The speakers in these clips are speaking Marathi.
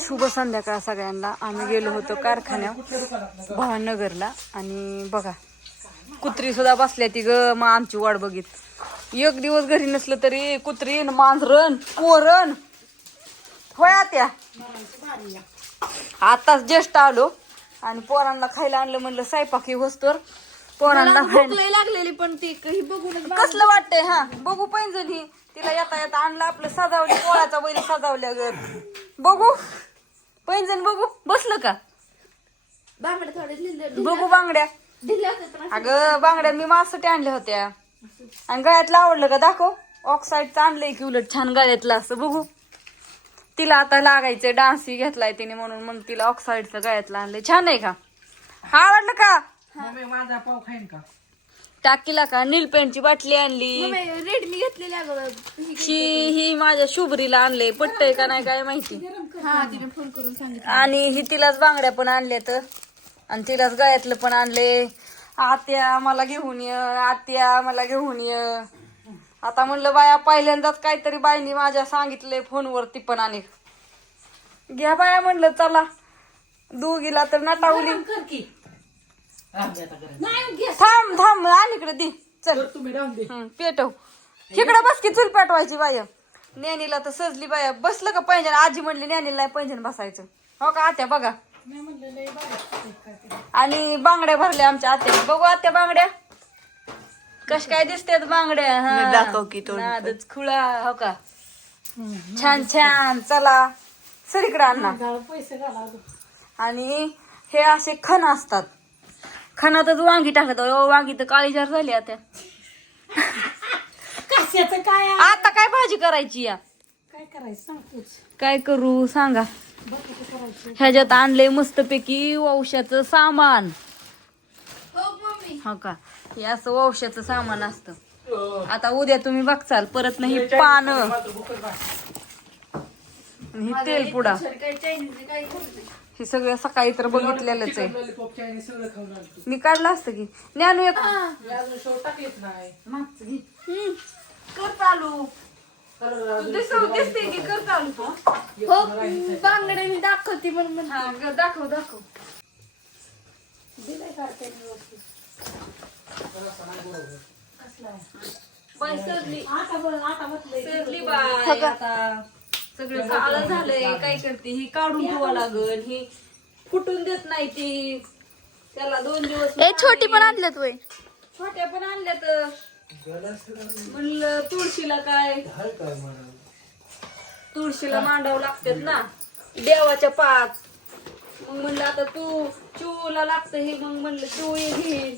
शुभ संध्याकाळ सगळ्यांना. आम्ही गेलो होतो कारखान्यात भावनगरला आणि बघा कुत्री सुद्धा बसल्या ती ग. मग आमची वाट बघित एक दिवस घरी नसलं तरी कुत्री मांजरण कोरण होय त्या. आताच ज्येष्ठ आलो आणि पोरांना खायला आणलं, म्हणलं स्वयंपाकी वस्तूवर पोरांना लागलेली पण ती बघून कसलं वाटतंय. हा बघू पैंजण ही तिला येता येता आणलं आपलं सजावली पोळाचा बैल सजावल्या ग. बघू पैंजण बघू बसलं का बांगड्या थोड्या बघू बांगड्या. अगं बांगड्या मी माझ्यासाठी आणल्या होत्या आणि गळ्यातलं आवडलं का दाखव. ऑक्साईडचं आणलंय की उलट छान गळ्यातलं असं बघू. तिला आता लागायचं डान्सही घेतलाय तिने म्हणून मग तिला ऑक्साईडचं गळ्यातलं आणलंय. छान आहे का आवडलं का माझा पाव खाईन का टाकीला का नील पेंटची बाटली आणली. रेडमी घेतलेली ही माझ्या शुभरीला आणले पट्टय का नाही काय माहिती. हा तिने फोन करून सांगितलं. आणि ही तिलाच बांगड्या पण आणल्यात आणि तिलाच गळ्यातलं पण आणले. आत्या मला घेऊन ये आत्या मला घेऊन ये. आता म्हणलं बाया पहिल्यांदाच काहीतरी बाईनी माझ्या सांगितलंय फोनवरती पण आणि घ्या बाया म्हणलं चला दोघीला तर नटावली. थांब थांब आणि इकडे दे चल तुम्ही राहून दे. पेटव इकडे बस की चूल पेटवायची बाया. नॅनीला तर सजली बाया. बसलं का पैंजण. आजी म्हणली नॅनीला नाही पैंजण बसायचं. हो का आत्या बघा. आणि बांगड्या भरल्या आमच्या आत्या. बघू आत्या बांगड्या कश काय दिसतात बांगड्या. हा दाखव की तो नादच खुळा. हो का छान छान. चला सरीकडे आणा. आणि हे असे खण असतात. खणातच वांगी टाकत. वांगी तर काळीजार झाली आता. कशाचं काय आता काय भाजी करायची या काय करायचं सांगतोच काय करू सांगा. ह्याच्यात आणलंय मस्तपैकी वौशाचं सामान. हो का हे असं वौशाचं सामान असतं. आता उद्या तुम्ही बघचाल परत नाही पान ही तेल पुडा हे सगळं सकाळी तर बघितलेलंच आहे. मी काढलं असतं की ज्ञानू एक कर चालू दिसते की कर चालू तू. हो बांगड्या मी दाखवते म्हणून हा दाखव दाखव. सगळं काळं झालंय. काय करते ही काढून ठेवा लागल. ही फुटून देत नाही ती. त्याला 2 दिवस छोटी पण आणल्यात वय. छोट्या पण आणल्यात. म्हणलं तुळशीला काय तुळशीला मांडावं लागतात ना देवाच्या पाच. मग म्हणलं आता तू चिवला लागतं हे. मग म्हणलं चिव घे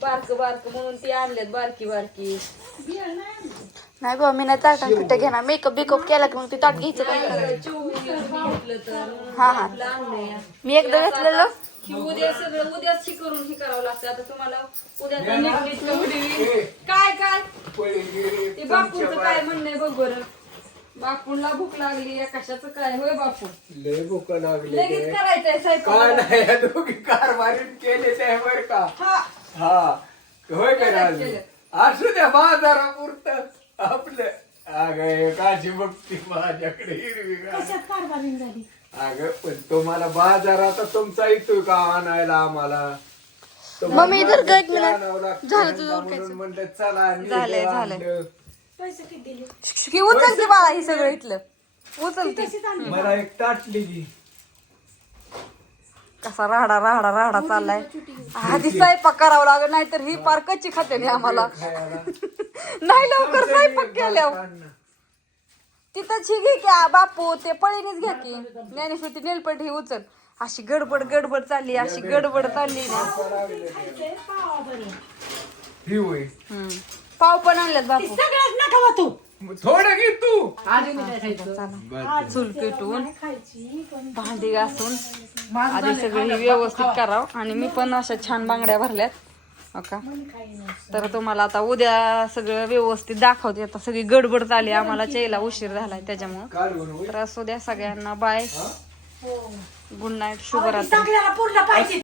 बारक बारक म्हणून ती आणल्यात बारकी बारकी. नाही गो मी नाही ताटात पिठं घेणार. मेकअप बिकअप केला की मग ते ताट घ्यायचं काय. चिव घेतलं तर हा हा आणलंय. मी एकदा घेतलेलं. उद्या सगळं उद्याच करून हे करावं लागतं. आता तुम्हाला उद्या काय काय ते बापूंचं काय म्हणणं बघ बरं. बापूंला भूक लागली या कशाचं काय होय बापू लय भूक लागली. लगेच करायचंय काय स्वयंपाक. नाही या दोघी कारभारीत केले ते बर का. हा हा होय करा केलं. असू द्या बाजारापुरत आपलं. अगं काशी बघती माझ्याकडे हिरवी झाली अगं पण तुम्हाला बाजारात तुमचा येतोय का आणायला आम्हाला. मम्मी इधर गट ते मिळालं. आणावं लागतं झालं तुझं म्हणून उरकायचं. म्हणलं चला नेलं, झालंय, झालंय. आणलं. पैसे किती दिले की उचल की बाळा ही सगळं इथलं उचल की. मला एक ताटली दी. कसा राहडा राहडा राहडा चाललाय. आधी स्वयंपाक करावं लागत नाही तर ही पार कच्ची खाते नाही आम्हाला. खायला नाही लवकर स्वयंपाक केल्यावर तिथंच ही घे की बापू ते पळीनेच घ्या की. ज्ञानेश्वर ती नेलपट ही उचल. अशी गडबड गडबड चालली अशी गडबड चालली ना. ही होय पाव पण आणल्यात बापू. सगळ्यात नका तू थोडं घे तू. चूल पेटवून भांडी घासून आधी सगळं व्यवस्थित करावं. आणि मी पण अशा छान बांगड्या भरल्यात हो का. तर तुम्हाला आता उद्या सगळं व्यवस्थित दाखवते. आता सगळी गडबड चालली आम्हाला चेला उशीर झालाय त्याच्यामुळं. तर असू द्या सगळ्यांना बाय गुड नाईट शुभरात्री. सगळ्याला पूर्ण पाहिजे.